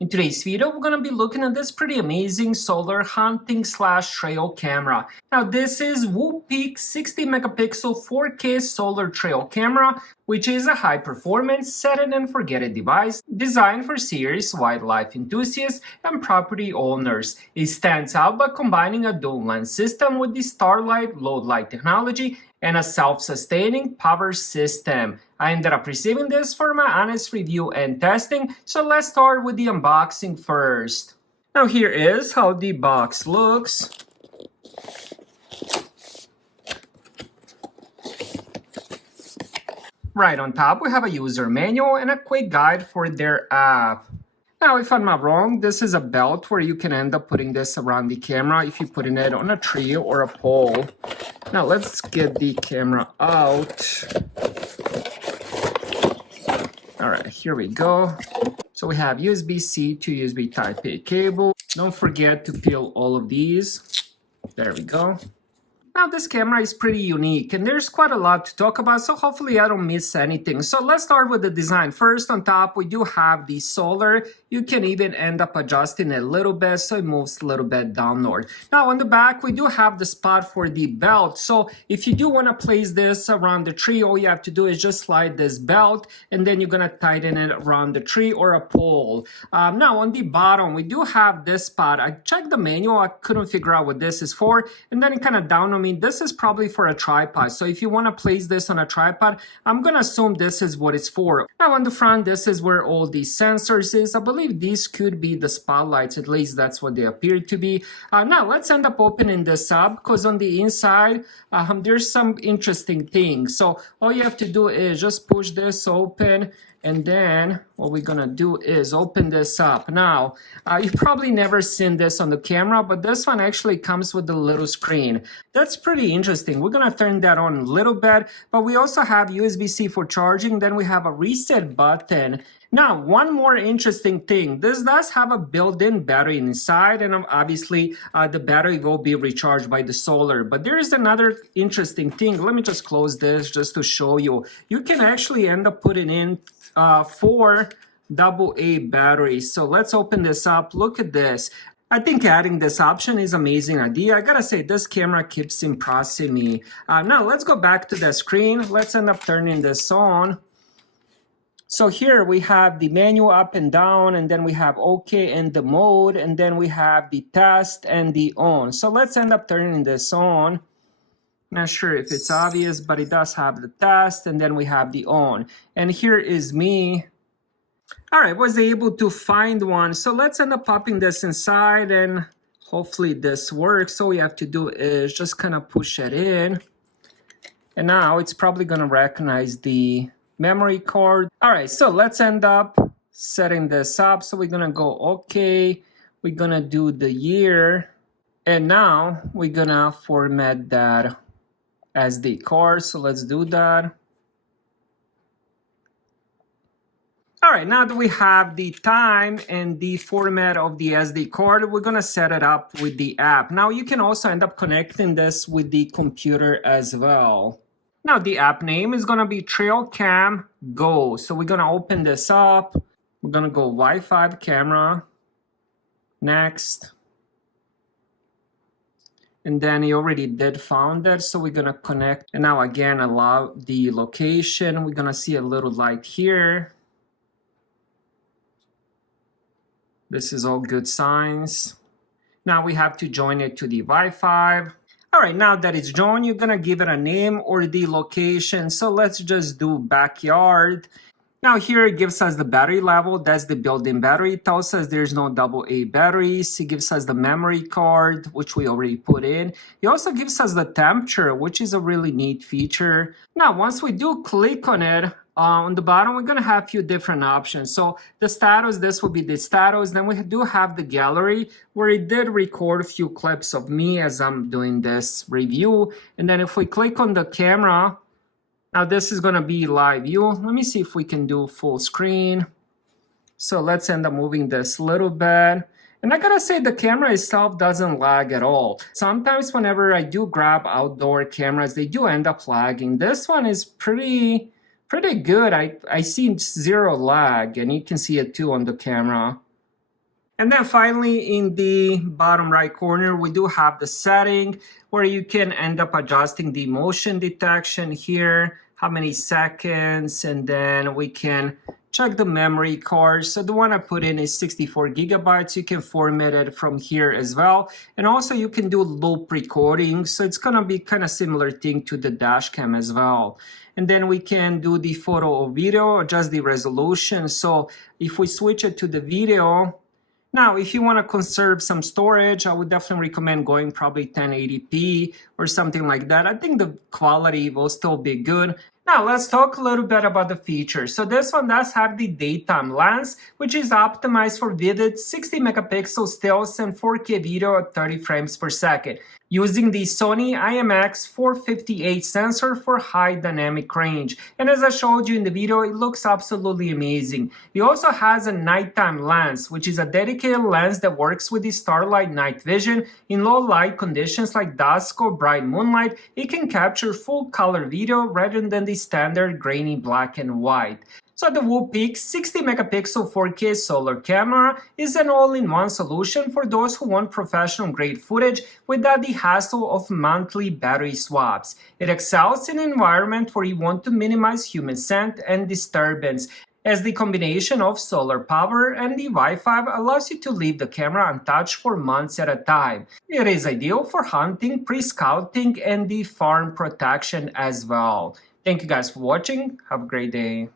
In today's video, we're going to be looking at this pretty amazing solar hunting / trail camera. Now this is VOOPEAK 60 megapixel 4K solar trail camera, which is a high performance set it and forget it device designed for serious wildlife enthusiasts and property owners. It stands out by combining a dual lens system with the Starlight low light technology and a self-sustaining power system. I ended up receiving this for my honest review and testing, so let's start with the unboxing first. Now here is how the box looks. Right on top we have a user manual and a quick guide for their app. Now, if I'm not wrong, this is a belt where you can end up putting this around the camera if you're putting it on a tree or a pole. Now, let's get the camera out. All right, here we go. So we have USB-C to USB Type-A cable. Don't forget to peel all of these. There we go. Now this camera is pretty unique and there's quite a lot to talk about, so hopefully I don't miss anything. So let's start with the design. First, on top we do have the solar. You can even end up adjusting it a little bit so it moves a little bit downward. Now on the back we do have the spot for the belt. So if you do want to place this around the tree, all you have to do is just slide this belt and then you're going to tighten it around the tree or a pole. Now on the bottom we do have this spot. I checked the manual, I couldn't figure out what this is for, and then it kind of down on me. This is probably for a tripod, so if you want to place this on a tripod, I'm gonna assume this is what it's for. Now on the front, this is where all these sensors is. I believe these could be the spotlights, at least that's what they appear to be. Now let's end up opening this up, because on the inside there's some interesting things. So all you have to do is just push this open, and then what we're gonna do is open this up. Now, you've probably never seen this on the camera, but this one actually comes with a little screen. That's pretty interesting. We're gonna turn that on a little bit, but we also have USB-C for charging. Then we have a reset button. Now, one more interesting thing. This does have a built-in battery inside, and obviously the battery will be recharged by the solar. But there is another interesting thing. Let me just close this just to show you. You can actually end up putting in 4 AA batteries. So let's open this up. Look at this. I think adding this option is an amazing idea. I gotta say, this camera keeps impressing me. Now let's go back to the screen. Let's end up turning this on. So here we have the menu up and down, and then we have OK and the mode, and then we have the test and the on. So let's end up turning this on. Not sure if it's obvious, but it does have the test, and then we have the on. And here is me. All right, was able to find one. So let's end up popping this inside, and hopefully this works. All we have to do is just kind of push it in. And now it's probably going to recognize the memory card. All right, so let's end up setting this up. So we're going to go OK. We're going to do the year. And now we're going to format that SD card, so let's do that. All right, now that we have the time and the format of the SD card, we're gonna set it up with the app. Now you can also end up connecting this with the computer as well. Now the app name is gonna be Trail Cam Go. So we're gonna open this up. We're gonna go Wi-Fi camera. Next. And then he already did found it, so we're gonna connect. And now again, allow the location. We're gonna see a little light here. This is all good signs. Now we have to join it to the Wi-Fi. All right, now that it's joined, you're gonna give it a name or the location. So let's just do backyard. Now here it gives us the battery level. That's the built-in battery. It tells us there's no AA batteries. It gives us the memory card, which we already put in. It also gives us the temperature, which is a really neat feature. Now, once we do click on it, on the bottom, we're gonna have a few different options. So the status, this will be the status. Then we do have the gallery, where it did record a few clips of me as I'm doing this review. And then if we click on the camera, now this is gonna be live view. Let me see if we can do full screen. So let's end up moving this a little bit. And I gotta say, the camera itself doesn't lag at all. Sometimes whenever I do grab outdoor cameras, they do end up lagging. This one is pretty good. I see zero lag, and you can see it too on the camera. And then finally, in the bottom right corner, we do have the setting where you can end up adjusting the motion detection here, how many seconds, and then we can check the memory card. So the one I put in is 64 gigabytes. You can format it from here as well. And also you can do loop recording. So it's gonna be kind of similar thing to the dash cam as well. And then we can do the photo or video, adjust the resolution. So if we switch it to the video, now, if you want to conserve some storage, I would definitely recommend going probably 1080p or something like that. I think the quality will still be good. Now, let's talk a little bit about the features. So this one does have the daytime lens, which is optimized for vivid 60 megapixel stills and 4K video at 30 frames per second, using the Sony IMX458 sensor for high dynamic range. And as I showed you in the video, it looks absolutely amazing. It also has a nighttime lens, which is a dedicated lens that works with the starlight night vision. In low light conditions like dusk or bright moonlight, it can capture full color video rather than the standard grainy black and white. So the VOOPEAK 60 megapixel 4K solar camera is an all-in-one solution for those who want professional grade footage without the hassle of monthly battery swaps. It excels in an environment where you want to minimize human scent and disturbance, as the combination of solar power and the Wi-Fi allows you to leave the camera untouched for months at a time. It is ideal for hunting, pre-scouting, and the farm protection as well. Thank you guys for watching. Have a great day.